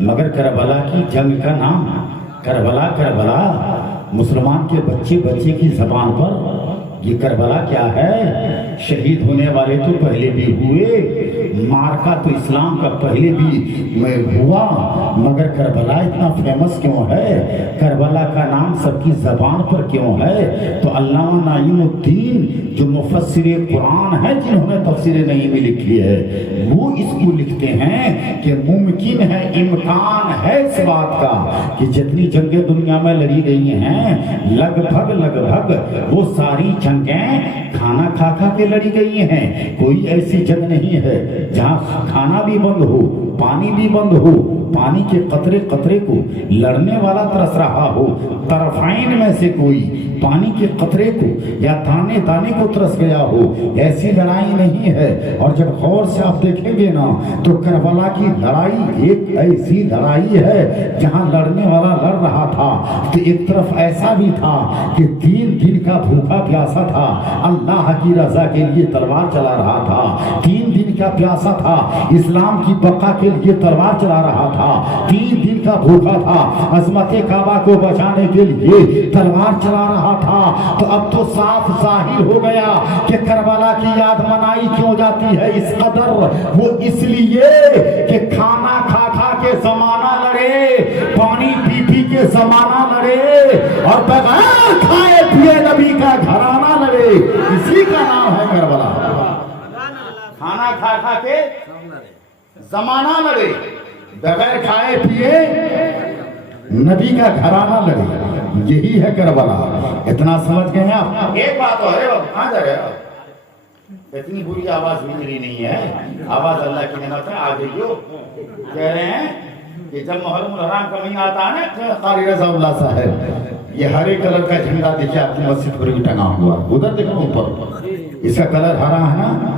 مگر کربلا کی جنگ کا نام کربلا کربلا مسلمان کے بچے بچے کی زبان پر یہ کربلا کیا ہے؟ شہید ہونے والے تو پہلے بھی ہوئے، مارکا تو اسلام کا پہلے بھی ہوا، مگر کربلا اتنا فیمس کیوں ہے؟ کربلا کا نام سب کی زبان پر کیوں ہے؟ تو علامہ نعیم الدین جو مفسر قرآن ہے، جنہوں نے تفسیر نعیمی لکھی ہے، وہ اس کو لکھتے ہیں کہ ممکن ہے، امکان ہے اس بات کا کہ جتنی جنگیں دنیا میں لڑی گئی ہیں لگ بھگ وہ ساری جنگیں کھانا کھا کھا کے لڑی گئی ہیں۔ کوئی ایسی جنگ نہیں ہے جہاں کھانا بھی بند ہو، پانی بھی بند ہو، پانی کے قطرے قطرے کو لڑنے والا ترس رہا ہو، طرفین میں سے کوئی پانی کے قطرے کو یا دانے دانے کو ترس گیا ہو، ایسی لڑائی نہیں ہے۔ اور جب غور سے آپ دیکھیں گے نا تو کربلا کی لڑائی ایک ایسی لڑائی ہے جہاں لڑنے والا لڑ رہا تھا تو ایک طرف ایسا بھی تھا کہ 3 دن کا بھوکا پیاسا تھا، اللہ کی رضا کے لیے تلوار چلا رہا تھا، 3 دن کا پیاسا تھا، اسلام کی بقا کے لیے تلوار چلا رہا تھا، 3 دن کا بھوکا تھا، عظمت کعبہ کو بچانے کے لیے تلوار چلا رہا تھا۔ تو اب تو صاف ظاہر ہو گیا کہ کربلا کی یاد منائی کیوں جاتی ہے اس قدر، وہ اس لیے کہ کھانا کھا کھا کے زمانہ لڑے، پانی پی پی کے زمانہ لڑے، اور بغیر کھائے پیے نبی کا گھرانہ لڑے، اسی کا نام ہے کربلا۔ کھانا کھا کھا کے زمانہ لڑے، بغیر کھائے پیے نبی کا گھرانہ لڑے، یہی ہے کربلا۔ اتنا سمجھ گئے ہیں آپ؟ ایک بات اور ہے، کہاں جا رہے ہو؟ اتنی بری آواز مجری نہیں ہے، آواز اللہ کی نعمت ہے، آ جائیو۔ کہہ رہے ہیں کہ جب محرم الحرام کا مہینہ آتا ہے نا، قاری رضا اللہ صاحب یہ ہرے کلر کا جھنڈا دیکھیں آپ کی مسجد پر بھی ٹنگا ہوا، ادھر دیکھو اوپر، اس کا کلر ہرا ہے نا،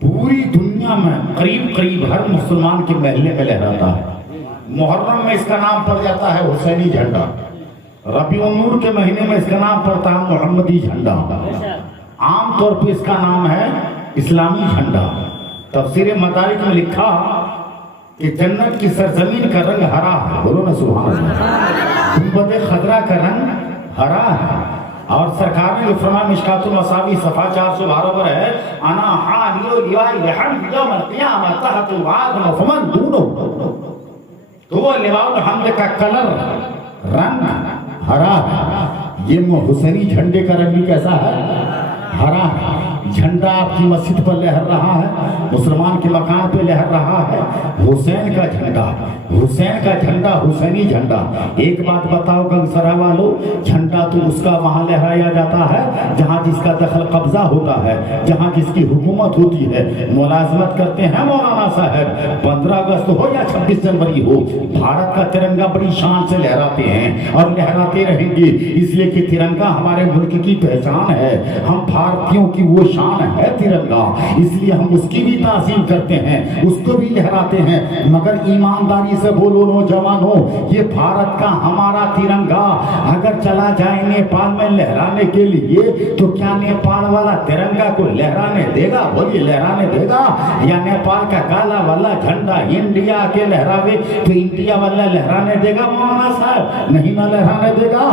پوری دنیا میں قریب ہر مسلمان کے محلے میں لہراتا ہے۔ محرم میں اس کا نام پڑ جاتا ہے حسینی جھنڈا، ربیع النور کے مہینے میں اس کا نام پڑتا ہے محمدی جھنڈا، عام طور پہ اس کا نام ہے اسلامی جھنڈا۔ تفسیر مدارک میں لکھا کہ جنت کی سرزمین کا رنگ ہرا ہے، بولو نا سبحان اللہ، گنبد خضرا کا رنگ ہرا ہے، اور سرکار نے فرمایا مشکات المصابیح صفحہ 412 پر ہے، انا حامل لواء الحمد یوم القیامہ تحت آدم فمن دونہ، تو وہ لواء الحمد کا کلر رنگ ہرا ہے۔ یہ حسینی جھنڈے کا رنگ بھی کیسا ہے؟ ہرا ہے۔ جھنڈا آپ کی مسجد پر لہر رہا ہے، مسلمان کے مکان پہ لہر رہا ہے، حسین کا جھنڈا، حسین کا جھنڈا، حسینی جھنڈا۔ ایک بات بتاؤ گنگسرا والو، جھنڈا تو اس کا وہاں لہرایا جاتا ہے جہاں جس کا دخل قبضہ ہوتا ہے، جہاں جس کی حکومت ہوتی ہے۔ ملازمت کرتے ہیں مولانا صاحب، 15 اگست ہو یا 26 جنوری ہو، بھارت کا ترنگا بڑی شان سے لہراتے ہیں اور لہراتے رہیں گے، اس لیے کہ ترنگا ہمارے ملک کی پہچان ہے، ہم بھارتیوں کی وہ شان ہے ترنگا، اس لیے ہم اس کی بھی تعظیم کرتے ہیں، اس کو بھی لہراتے ہیں۔ مگر ایمانداری سے بولو نوجوانوں، یہ بھارت کا ہمارا ترنگا اگر چلا جائے نیپال میں لہرانے کے لیے تو کیا نیپال والا ترنگا کو لہرانے دے گا؟ بولیے لہرانے دے گا؟ یا نیپال کا کالا والا جھنڈا انڈیا کے لہراوے تو انڈیا والا لہرانے دے گا؟ مولانا صاحب نہیں نہ لہرانے دے گا۔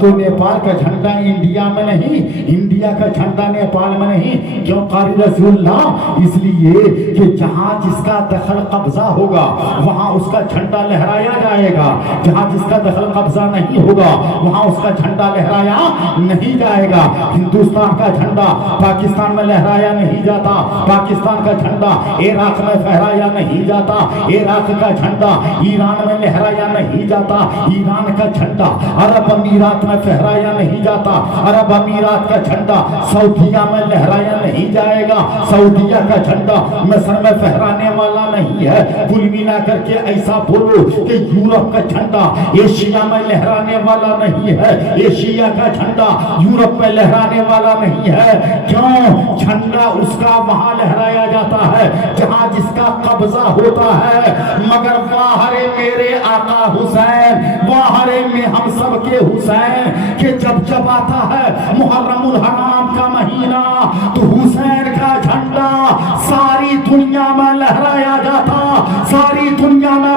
تو نیپال کا جھنڈا انڈیا میں نہیں، انڈیا کا جھنڈا نیپال میں نہیں، کیوں قاری رسول اللہ؟ اس لیے کہ جہاں جس کا دخل قبضہ ہوگا وہاں اس کا جھنڈا لہرایا جائے گا، جہاں جس کا دخل قبضہ نہیں ہوگا وہاں اس کا جھنڈا لہرایا نہیں جائے گا۔ ہندوستان کا جھنڈا پاکستان میں لہرایا نہیں جاتا، پاکستان کا جھنڈا عراق میں پھہرایا نہیں جاتا، عراق کا جھنڈا ایران میں لہرایا نہیں جاتا، ایران کا جھنڈا عرب امارات میں پھہرایا نہیں جاتا، عرب امارات کا جھنڈا سعودیہ میں لہرایا نہیں جائے گا، سعودیہ کا جھنڈا مصر میں پھہرانے والا نہیں ہے۔ کل ملا کر کے ایسا بولو کہ یورپ کا جھنڈا ایشیا میں لہرانے والا نہیں ہے، ایشیا کا جھنڈا یورپ میں لہرانے والا نہیں ہے۔ کیوں؟ جھنڈا اس کا وہاں لہرایا جاتا ہے جہاں جس کا قبضہ ہوتا ہے۔ مگر واہرے میرے آقا حسین، واہرے میں ہم سب کے حسین، کہ جب آتا ہے محرم الحرام کا مہینہ تو حسین کا جھنڈا ساری دنیا میں لہرایا جاتا، ساری دنیا میں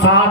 7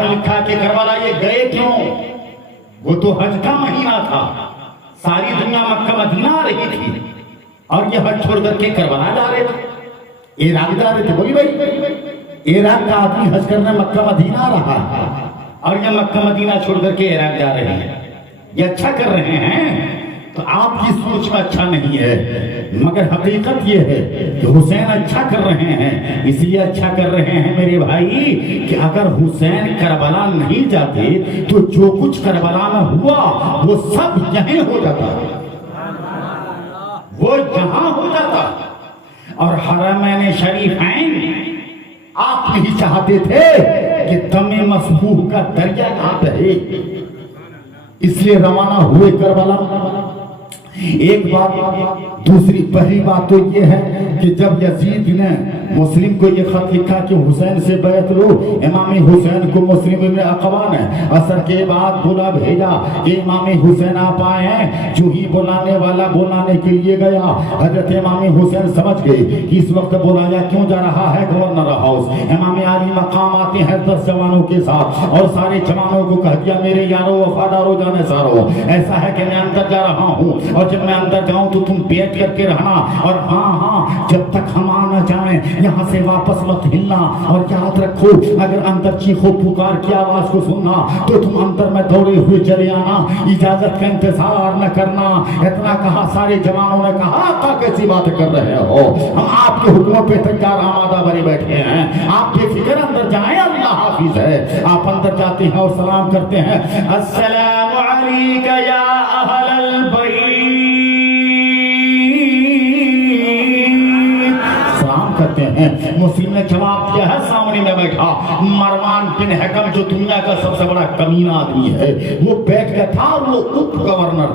میں لکھا کہ کربلا یہ گئے کیوں؟ وہ تو حج کا مہینہ تھا، ساری دنیا مکہ مدینہ آ رہی تھی اور یہ حج چھوڑ کر کے کربلا جا رہے تھے، عراق جا رہے تھے۔ بولی بھائی، عراق کا آدمی حج کرنے مکہ مدینہ آ رہا ہے اور یہ مکہ مدینہ چھوڑ کر کے عراق جا رہے ہیں، یہ اچھا کر رہے ہیں تو آپ کی سوچ میں اچھا نہیں ہے، مگر حقیقت یہ ہے کہ حسین اچھا کر رہے ہیں، اس لیے اچھا کر رہے ہیں میرے بھائی کہ اگر حسین کربلا نہیں جاتے تو جو کچھ کربلا میں ہوا وہ سب یہیں ہو جاتا، وہ یہاں ہو جاتا۔ اور حرمین شریفین آپ نہیں چاہتے تھے کہ دم مسفوح کا دریا یہاں بہے، اس لیے روانہ ہوئے کربلا۔ ایک بات، دوسری پہلی بات تو یہ ہے کہ جب یزید نے مسلم کو یہ خط لکھا کہ حسین سے بیعت لو، امام حسین کو مسلم ابن عقبہ نے عصر کے بعد بلا بھیجا کہ امام حسین آپ آئے ہیں۔ جو ہی بلانے والا بلانے کے لیے گیا، حضرت امام حسین سمجھ گئے کہ اس وقت بلایا کیوں جا رہا ہے گورنر ہاؤس۔ امام علی مقام آتے ہیں 10 جوانوں کے ساتھ اور سارے جوانوں کو کہہ دیا میرے یارو وفادارو جانے سارو، ایسا ہے کہ میں اندر جا رہا ہوں اور جب میں اندر جاؤں تو تم بیعت کر کے رہنا، اور ہاں جب تک ہم آ نہ جائیں یہاں سے واپس مت ہلنا، اور یاد رکھو اگر اندر چیخو پکار کی آواز کو سننا تو تم اندر میں دوڑے ہوئے چلے آنا، اجازت کا انتظار نہ کرنا۔ اتنا کہا، سارے جوانوں نے کہا آقا کیسی بات کر رہے ہو، ہم آپ کے حکموں پہ تیار آمادہ بنے بیٹھے ہیں، آپ کے فکر اندر جائیں، اللہ حافظ ہے۔ آپ اندر جاتے ہیں اور سلام کرتے ہیں، السلام علیکم یا اہل البیت، کرتے ہیں۔ مسلم نے جواب دیا ہے، سامنے میں بیٹھا مروان بن حکم جو دنیا کا سب سے بڑا کمینہ آدمی ہے، وہ بیٹھ گیا تھا، وہ اپ گورنر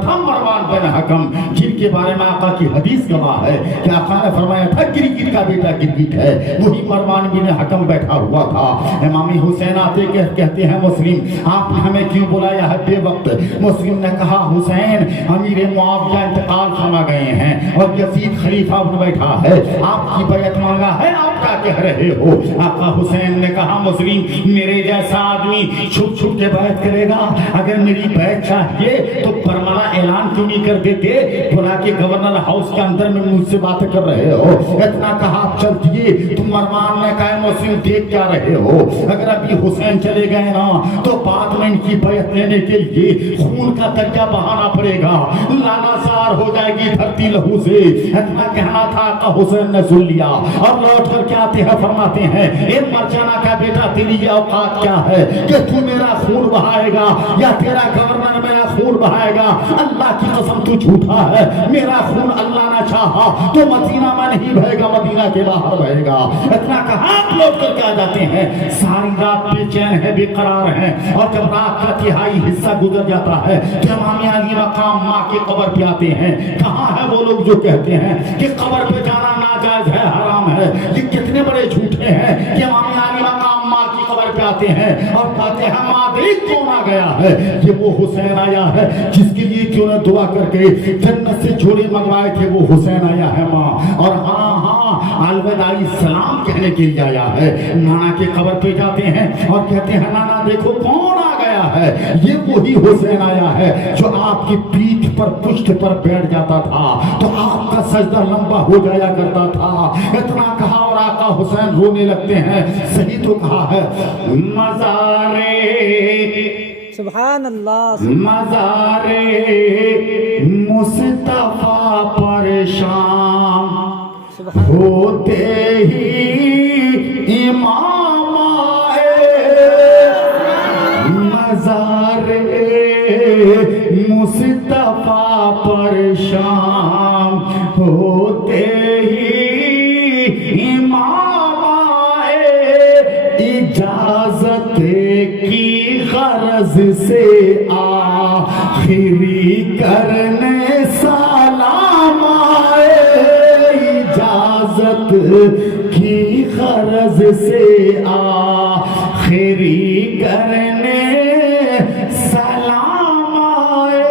تھا مروان بن حکم، جن کے بارے میں آقا کی حدیث گواہ ہے کہ آقا نے فرمایا تھا گرگٹ کا بیٹا گرگٹ ہے، وہی مروان بن حکم بیٹھا ہوا تھا۔ امام حسین آتے کہتے ہیں مسلم آپ نے ہمیں کیوں بلایا ہے بے وقت؟ مسلم نے کہا حسین امیر معاویہ انتقال فرما گئے ہیں اور یزید خلیفہ بیٹھا ہے، آپ کی بیعت مانگا ہے، آپ کیا کہہ رہے ہو؟ آقا حسین نے کہا مسلم میرے جیسا آدمی چھپ چھپ کے بیعت کرے گا؟ اگر میری بیعت چاہیے تو برملا اعلان کیوں نہیں کر دیتے، بلا کے گورنر ہاؤس کے اندر میں مجھ سے بات کر رہے ہو؟ اتنا کہا آپ چل دیے۔ تم مروان نے کہا مسلم دیکھ کیا رہے ہو، اگر ابھی حسین چلے گئے نا تو بعد میں ان کی بیعت لینے کے لیے خون کا دریا بہانا پڑے گا، لاناسار ہو جائے گی دھرتی لہو سے۔ اتنا کہنا تھا، آقا حسین نے سن لیا اور لوٹ کر کے آتے ہیں، فرماتے ہیں اے مرجانہ کا بیٹا تیری یہ اوقات کیا ہے کہ تو میرا خون بہائے گا یا تیرا گورنر میرا خون بہائے گا؟ اللہ کی قسم تو جھوٹا ہے، میرا خون اللہ نہ چاہا تو مدینہ میں نہیں بہے گا، مدینہ کے باہر بہے گا۔ اتنا کہا آپ لوٹ کر کے آ جاتے ہیں، ساری رات بے چین ہے، بے قرار ہیں، اور جب رات کا تہائی حصہ گزر جاتا ہے تو امام علی مقام ماں کی قبر پہ آتے ہیں۔ کہاں ہے وہ لوگ جو کہتے ہیں کہ قبر پہ جانا ناجائز ہے، حرام ہے؟ یہ کتنے بڑے جھوٹے ہیں کہ امام علی مقام ماں کی قبر پہ آتے ہیں اور کہتے ہیں مادری کون آ گیا ہے؟ یہ وہ حسین آیا ہے جس کے لیے کیوں نے دعا کر کے جنت سے جوڑے منگوائے تھے، وہ حسین آیا ہے ماں، اور ہاں الوداعی سلام کہنے کے لیے آیا ہے۔ نانا کے قبر پہ جاتے ہیں اور کہتے ہیں نانا دیکھو کون آ گیا ہے، یہ وہی حسین آیا ہے جو آپ کی پیٹھ پر پشت پر بیٹھ جاتا تھا تو آپ کا سجدہ لمبا ہو جایا کرتا تھا۔ اتنا کہا اور آقا حسین رونے لگتے ہیں۔ صحیح تو کہا ہے، مزارے سبحان اللہ، مزارے مصطفیٰ پر شام ہوتے ہی امام آئے، مزارے مصطفیٰ پر شام ہوتے ہی امام آئے، اجازت کی غرض سے آخری کرنے سلام آئے، اجازت کی غرض سے آخری کرنے سلام آئے۔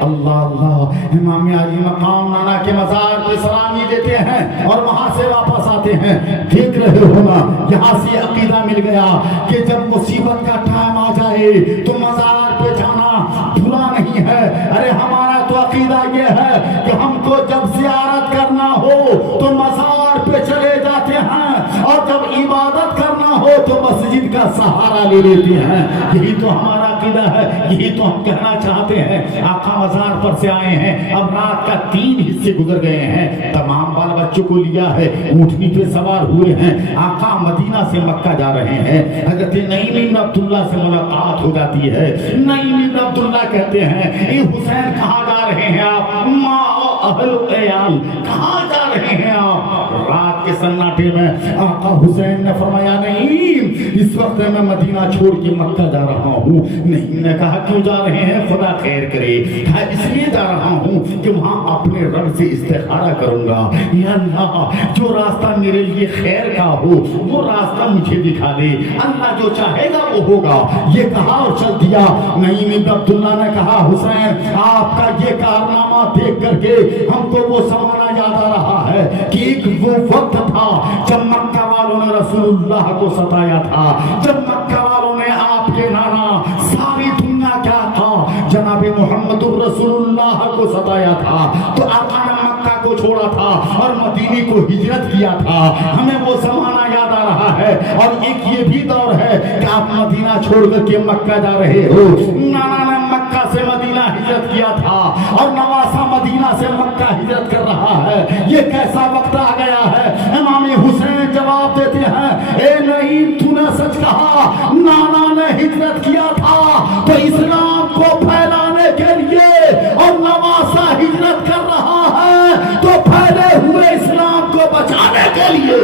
اللہ اللہ، امام علی مقام نانا کے مزار پہ سلامی دیتے ہیں اور وہاں سے واپس آتے ہیں۔ دیکھ رہے ہو نا, یہاں سے عقیدہ مل گیا کہ جب مصیبت کا ٹائم آ جائے تو مزار پہ جانا برا نہیں ہے. ارے ہمارا تو عقیدہ یہ ہے کہ ہم کو جب زیارت کرنا ہو تو مزار پہ چلے جاتے ہیں, اور جب عبادت کرنا ہو تو مسجد کا سہارا لے لیتے ہیں. یہی تو ہمارا عقیدہ ہے, یہی تو ہم کہنا چاہتے ہیں. آقا مزار پر سے آئے ہیں, اب رات کا 3 حصے گزر گئے ہیں, تمام بال بچوں کو لیا ہے, اونٹنی پہ سوار ہوئے ہیں, آقا مدینہ سے مکہ جا رہے ہیں. حضرت نعیم بن عبداللہ سے ملاقات ہو جاتی ہے. نعیم بن عبداللہ کہتے ہیں اے حسین کہاں جا رہے ہیں آپ؟ ماں اہل عیال کہاں جا رہے ہیں آپ؟ رات کے سناٹے میں آقا حسین نے فرمایا نہیں, اس وقت میں مدینہ چھوڑ کے مکہ جا رہا ہوں. نہیں نے کہا کیوں جا رہے ہیں؟ خدا خیر کرے. کہا اس لیے جا رہا ہوں کہ وہاں اپنے رب سے استخارہ کروں گا, یا اللہ جو راستہ میرے لیے خیر کا ہو وہ راستہ مجھے دکھا دے, اللہ جو چاہے گا وہ ہوگا. یہ کہا اور چل دیا. نعیم بن عبداللہ نے کہا حسین آپ کا یہ کارنامہ دیکھ کر کے ہم کو وہ زمانہ یاد آ رہا ہے کہ ایک وہ وقت تھا جب مکہ والوں نے رسول اللہ کو ستایا تھا, جب مکہ والوں نے آپ کے نانا ساری دنیا کیا تھا جناب محمد الرسول اللہ کو ستایا تھا. تو آقا نے مکہ کو چھوڑا تھا اور مدینے کو ہجرت کیا تھا. ہمیں وہ زمانہ یاد آ رہا ہے. اور ایک یہ بھی دور ہے کہ آپ مدینہ چھوڑ کر کے مکہ جا رہے ہو. نانا نے مکہ سے مدینہ ہجرت کیا تھا اور نواسا مدینہ سے مکہ ہجرت کر رہا ہے. یہ کیسا وقت آ گیا ہے؟ امام حسین جواب دیتے ہیں اے نعیم تو نے سچ کہا, نانا نے ہجرت کیا تھا تو اسلام کو پھیلانے کے لیے, اور نواسا ہجرت کر رہا ہے تو پھیلے ہوئے اسلام کو بچانے کے لیے.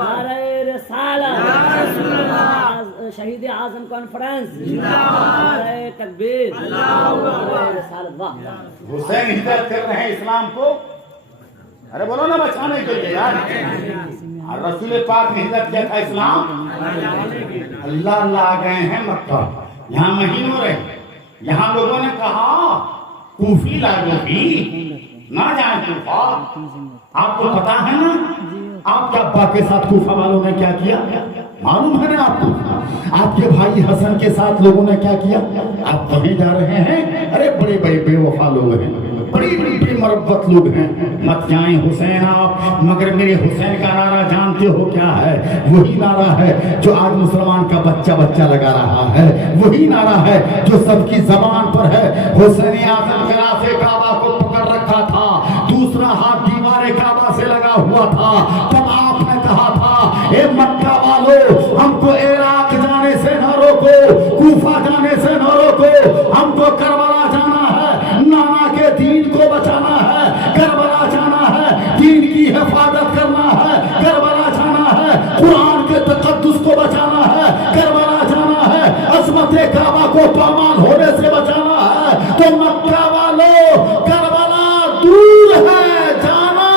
نعرہ رسالت, شہید اعظم کانفرنس, نعرہ تکبیر, نعرہ رسالت. واہ حسین ہجرت کر رہے ہیں اسلام کو, ارے بولو نا بچانے کے لیے یار. رسول پاک نے ہجرت کیا تھا اسلام, اللہ اللہ آ گئے ہیں مکہ, یہاں مہینوں رہے. یہاں لوگوں نے کہا کوفی لاجو بھی نہ جائیں کوفہ. آپ کو پتا ہے نا آپ کے ابا کے ساتھ کوفہ والوں نے کیا کیا؟ معلوم ہے نا آپ کو. آپ کے بھائی حسن کے ساتھ لوگوں نے کیا کیا؟ آپ وہیں جا رہے ہیں. ارے بڑے بڑے بے وفا لوگ ہیں, بڑی بڑی بے مربت لوگ ہیں. مت جائیں حسین آپ, مگر میرے حسین کا نعرہ جانتے ہو کیا ہے؟ وہی نعرہ ہے جو آج مسلمان کا بچہ بچہ لگا رہا ہے, وہی نعرہ ہے جو سب کی زبان پر ہے. حسین اعظم غلاف کعبہ کو پکڑ رکھا تھا, دوسرا ہاتھ دیوار کعبہ سے لگا ہوا تھا. تب آپ نے کہا تھا اے مکہ والو ہم کو عراق جانے سے نہ روکو, کوفہ جانے سے نہ روکو, ہم کو کربلا جانا ہے, نانا کے دین کو بچانا ہے, کربلا جانا ہے, دین کی حفاظت کرنا ہے, کربلا جانا ہے, قرآن کے تقدس کو بچانا ہے, کربلا جانا ہے, عظمت کعبہ کو پامال ہونے سے بچانا ہے. تو مکہ والو کربلا دور ہے جانا.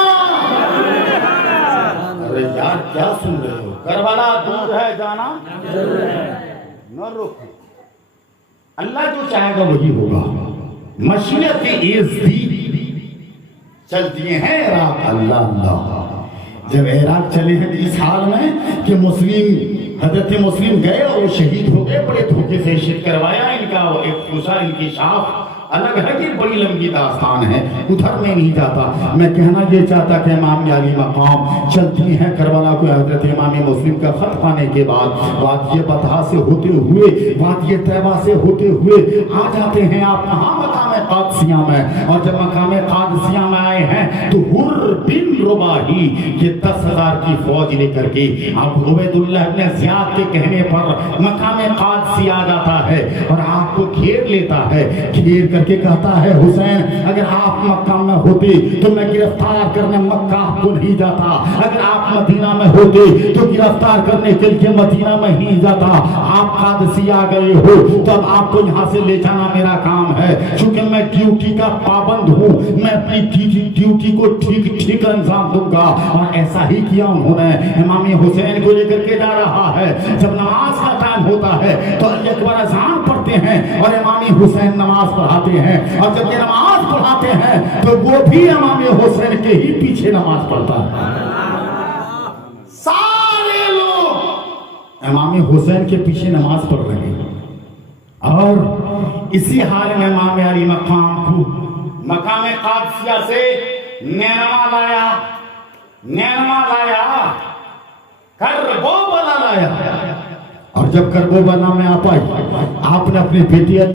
ارے یار کیا سن رہے ہو؟ کربلا دور ہے جانا نہ روکو. اللہ جو چاہے گا وہی ہوگا. مشرق چل دیے ہیں عراق. اللہ اللہ جب عراق چلے ہیں اس حال میں کہ حضرت مسلم گئے اور وہ شہید ہو گئے, بڑے دھوکے سے شہید کروایا. ان کا ایک پوچھا, ان کی شاخ الگ ہے کہ بڑی لمبی داستان ہے, ادھر میں نہیں جاتا. میں کہنا یہ چاہتا کہ امام علی مقام چلتی ہیں کربلا کو. حضرت امام مسلم کا خط پانے کے بعد وادی بطحا سے ہوتے ہوئے, وادی طیبہ سے ہوتے ہوئے آ جاتے ہیں آپ کہاں؟ مقام قادسیہ میں. اور جب مقام قادسیہ میں آئے ہیں تو حر بن رباحی یہ 10,000 کی فوج لے کر کے اب عبید اللہ ابن زیاد کے کہنے پر مقام قادسیہ آ جاتا ہے اور آپ کو گھیر لیتا ہے. گھیر کر کے کہتا ہے حسین اگر آپ مکہ میں ہوتے تو میں گرفتار کرنے مکہ کو نہیں جاتا, اگر آپ مدینہ میں ہوتے تو گرفتار کرنے کے لیے مدینہ میں ہی جاتا. آپ قادسی آ گئے ہو تو اب آپ کو یہاں سے لے جانا میرا کام ہے. چونکہ میں ڈیوٹی کا پابند ہوں, میں اپنی ڈیوٹی کو ٹھیک انجام دوں گا. اور ایسا ہی کیا انہوں نے. امام حسین کو لے کر کے جا رہا ہے. جب نماز کا ٹائم ہوتا ہے تو علی اکبر اذان پڑھتے ہیں اور امام حسین نماز پڑھاتے ہیں. اور جب یہ نماز پڑھاتے ہیں تو وہ بھی امام حسین کے ہی پیچھے نماز پڑھتا ہے. امام حسین کے پیچھے نماز پڑھ رہے ہیں، اور اسی حال میں امام علی مقام کو مقام قادسیہ سے نینوا لایا، کربلا لایا، اور جب کربلا میں آپ آئی، آپ نے اپنی بیٹی